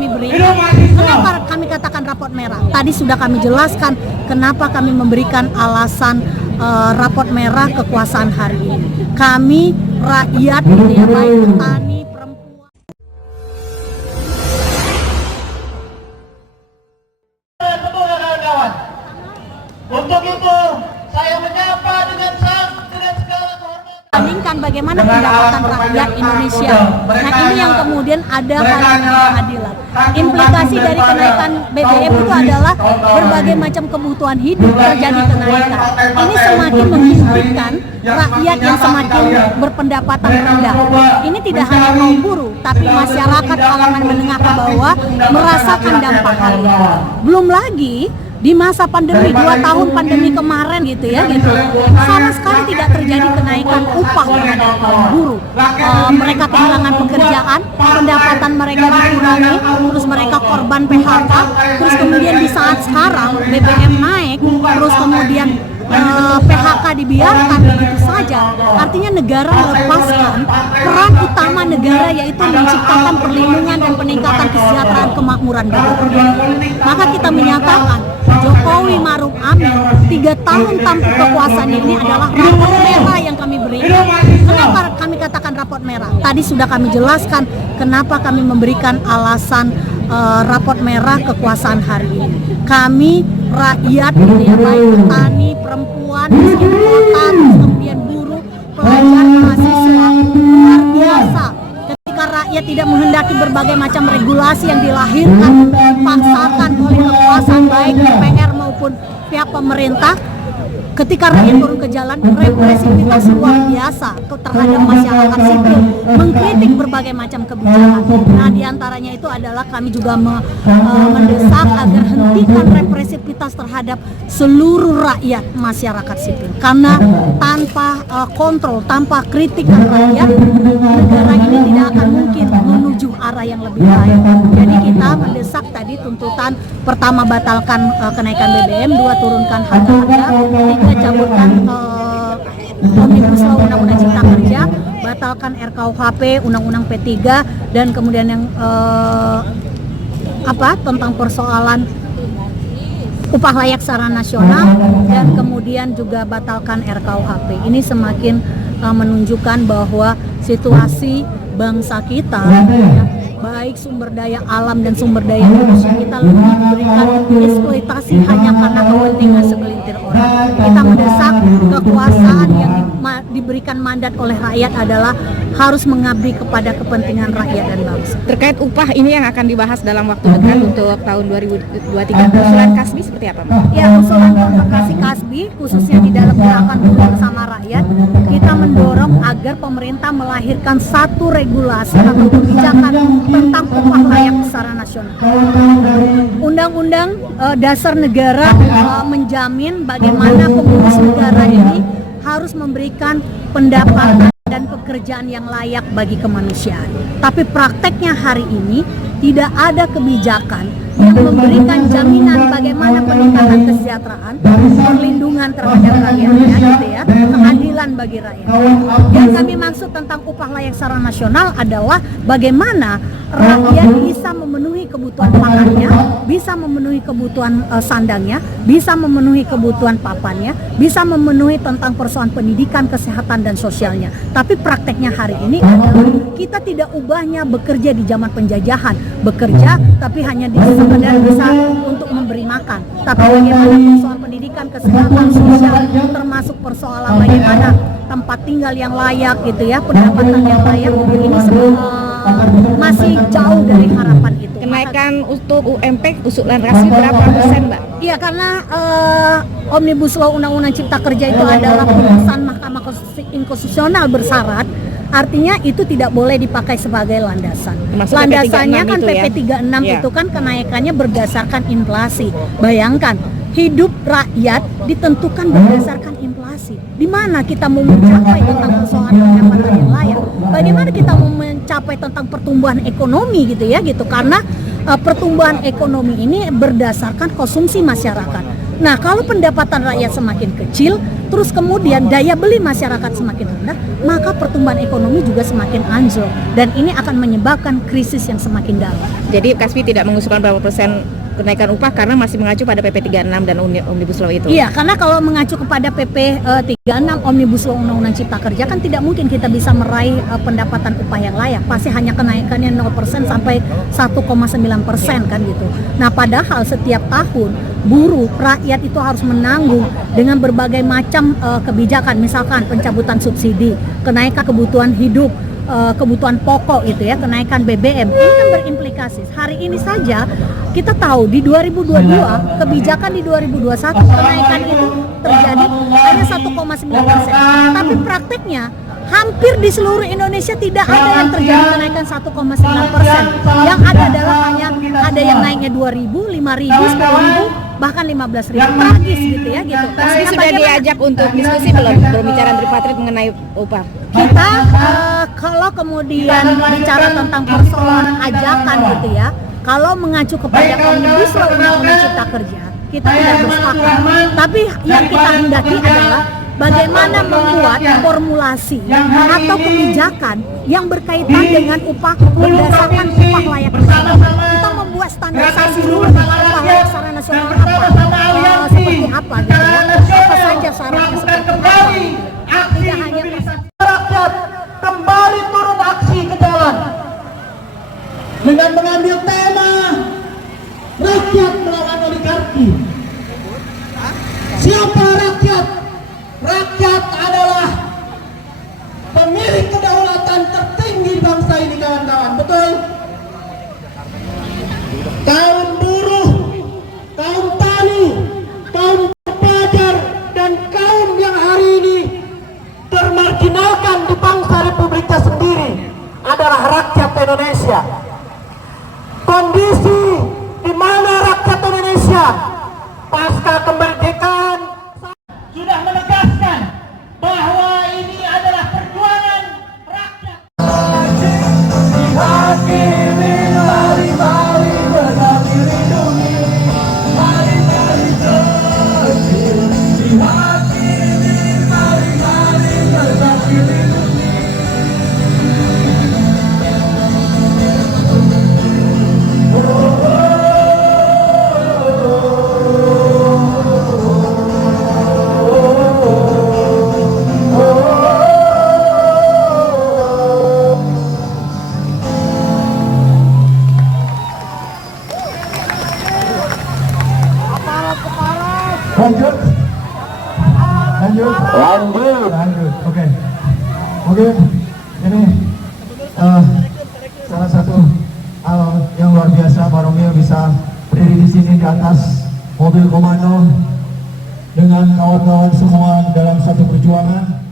kami berikan. Kenapa kami katakan raport merah? Tadi sudah kami jelaskan kenapa kami memberikan alasan raport merah kekuasaan hari ini. Kami rakyat, ya, baik petani, perempuan. Untuk itu saya menyapa dengan segala kehormatan. Bandingkan bagaimana pendapatan rakyat Indonesia. Nah, ini yang kemudian ada hal keadilan. Implikasi dari kenaikan BBM itu adalah berbagai macam kebutuhan hidup terjadi kenaikan. Ini semakin memungkinkan rakyat yang semakin berpendapatan rendah. Ini tidak hanya kaum buruh, tapi masyarakat kalangan menengah ke bawah merasakan dampak hal ini. Belum lagi di masa pandemi, 2 tahun pandemi kemarin gitu ya, sama sekali tidak terjadi kenaikan upah terhadap kaum buruh. Mereka kehilangan pekerjaan, pendapatan mereka dikurangi, terus mereka korban PHK, terus kemudian di saat sekarang BBM naik, terus kemudian PHK dibiarkan begitu saja. Artinya negara melepaskan peran utama negara, yaitu menciptakan perlindungan dan peningkatan kesejahteraan kemakmuran bagi rakyat. Maka kita menyatakan Jokowi Maruf Amin 3 tahun tampuk kekuasaannya ini adalah raport merah yang kami berikan. Kenapa kami katakan raport merah? Tadi sudah kami jelaskan kenapa kami memberikan alasan raport merah kekuasaan hari ini. Kami rakyat, ya, baik petani, perempuan, miskin kota, kemudian buruh, pelajar, mahasiswa, luar biasa. Ketika rakyat tidak menghendaki berbagai macam regulasi yang dilahirkan, dipaksakan oleh kekuasaan baik DPR maupun pihak pemerintah, ketika rakyat turun ke jalan, represivitas luar biasa terhadap masyarakat sipil, mengkritik berbagai macam kebijakan. Nah, diantaranya itu adalah kami juga mendesak agar hentikan represivitas terhadap seluruh rakyat masyarakat sipil. Karena tanpa kontrol, tanpa kritikan rakyat, negara ini tidak akan mungkin menuju arah yang lebih baik. Jadi kita mendesak tadi tuntutan pertama, batalkan kenaikan BBM, 2 turunkan harga-harga, 3 cabutkan Omnibus Law Undang-Undang Cipta Kerja, batalkan RKUHP, Undang-Undang P3, dan kemudian yang tentang persoalan upah layak secara nasional, dan kemudian juga batalkan RKUHP. Ini semakin menunjukkan bahwa situasi bangsa kita, ya, baik sumber daya alam dan sumber daya manusia kita lebih diberikan eksploitasi hanya karena kepentingan segelintir orang. Kita mendesak kekuasaan yang diberikan mandat oleh rakyat adalah harus mengabdi kepada kepentingan rakyat dan bangsa. Terkait upah ini yang akan dibahas dalam waktu dekat untuk tahun 2023, usulan Kasbi seperti apa, Mbak? Ya, usulan konservasi Kasbi khususnya di dalam gerakan buruh bersama rakyat, kita mendorong agar pemerintah melahirkan satu regulasi atau kebijakan tentang upah layak secara nasional. Undang-undang dasar negara menjamin bagaimana pengurus negara ini harus memberikan pendapatan dan pekerjaan yang layak bagi kemanusiaan. Tapi prakteknya hari ini tidak ada kebijakan yang memberikan jaminan bagaimana peningkatan kesejahteraan, perlindungan terhadap rakyatnya, gitu ya, keadilan bagi rakyat. Yang kami maksud tentang upah layak secara nasional adalah bagaimana rakyat bisa memenuhi kebutuhan pakannya, bisa memenuhi kebutuhan sandangnya, bisa memenuhi kebutuhan papannya, bisa memenuhi tentang persoalan pendidikan, kesehatan, dan sosialnya. Tapi prakteknya hari ini adalah kita tidak ubahnya bekerja di zaman penjajahan, bekerja tapi hanya sekedar bisa untuk memberi makan. Tapi bagaimana persoalan pendidikan, kesehatan, sosial, termasuk persoalan bagaimana tempat tinggal yang layak, gitu ya, pendapatan yang layak, ini masih jauh dari harapan itu. Kenaikan untuk UMP usulan Kasbi berapa persen, Mbak? Iya, karena Omnibus Law Undang-Undang Cipta Kerja itu adalah putusan Mahkamah Konstitusional bersyarat. Artinya itu tidak boleh dipakai sebagai landasan. Landasannya kan PP 36 itu kan kenaikannya berdasarkan inflasi. Bayangkan, hidup rakyat ditentukan berdasarkan inflasi. Di mana kita mau mencapai tentang persoalan pendapatan yang layak? Bagaimana kita mau mencapai tentang pertumbuhan ekonomi, gitu ya, gitu. Karena pertumbuhan ekonomi ini berdasarkan konsumsi masyarakat. Nah, kalau pendapatan rakyat semakin kecil, terus kemudian daya beli masyarakat semakin rendah, maka pertumbuhan ekonomi juga semakin anjlok, dan ini akan menyebabkan krisis yang semakin dalam. Jadi Kasbi tidak mengusulkan berapa persen kenaikan upah karena masih mengacu pada PP 36 dan Omnibus Law itu. Iya, karena kalau mengacu kepada PP 36 Omnibus Law Undang-Undang Cipta Kerja kan tidak mungkin kita bisa meraih pendapatan upah yang layak. Pasti hanya kenaikannya 0% sampai 1,9% kan gitu. Nah, padahal setiap tahun buruh, rakyat itu harus menanggung dengan berbagai macam kebijakan, misalkan pencabutan subsidi, kenaikan kebutuhan hidup, kebutuhan pokok itu ya, kenaikan BBM, ini kan berimplikasi. Hari ini saja kita tahu di 2022, kebijakan di 2021 kenaikan itu terjadi hanya 1,9%. Tapi prakteknya hampir di seluruh Indonesia tidak ada yang terjadi kenaikan 1,9%. Yang ada adalah hanya ada yang naiknya 2.000, 5.000, 10.000, bahkan 15.000. Tragis gitu ya gitu. Kasbi Nah, sudah diajak untuk diskusi belum berbicara tripartit mengenai upah? Kita kalau kemudian bicara tentang persoalan ajakan gitu ya, kalau mengacu kepada Omnibus Law Undang-Undang Cipta Kerja, kita tidak bersepakat. Tapi yang kita hendaki adalah bagaimana membuat formulasi atau kebijakan yang berkaitan dengan upah berdasarkan upah layak nasional. Kita membuat standarisasi dulu nih, upah layak secara nasional apa, seperti apa gitu ya, apa saja syaratnya seperti apa. Tidak hanya Rakyat kembali turun aksi ke jalan dengan mengambil tema rakyat melawan oligarki. Siapa rakyat? Rakyat adalah pemilik kedaulatan tertinggi bangsa ini, kawan-kawan. Betul? Kaum buruh, kaum tani, kaum pelajar, dan kaum yang hari ini termarginalkan di bangsa Republiknya sendiri adalah rakyat Indonesia. Kondisi di mana rakyat Indonesia pasca kemerdekaan sudah menegaskan bahwa ini adalah perjuangan rakyat. Dihakimi, mari-mari berdaki lindungi, mari-mari kecil. Dihakimi, mari-mari berdaki lindungi. Lanjut. Oke. Mungkin ini salah satu hal yang luar biasa, Pak Romil bisa berdiri di sini di atas mobil komando dengan kawan-kawan semua dalam satu perjuangan.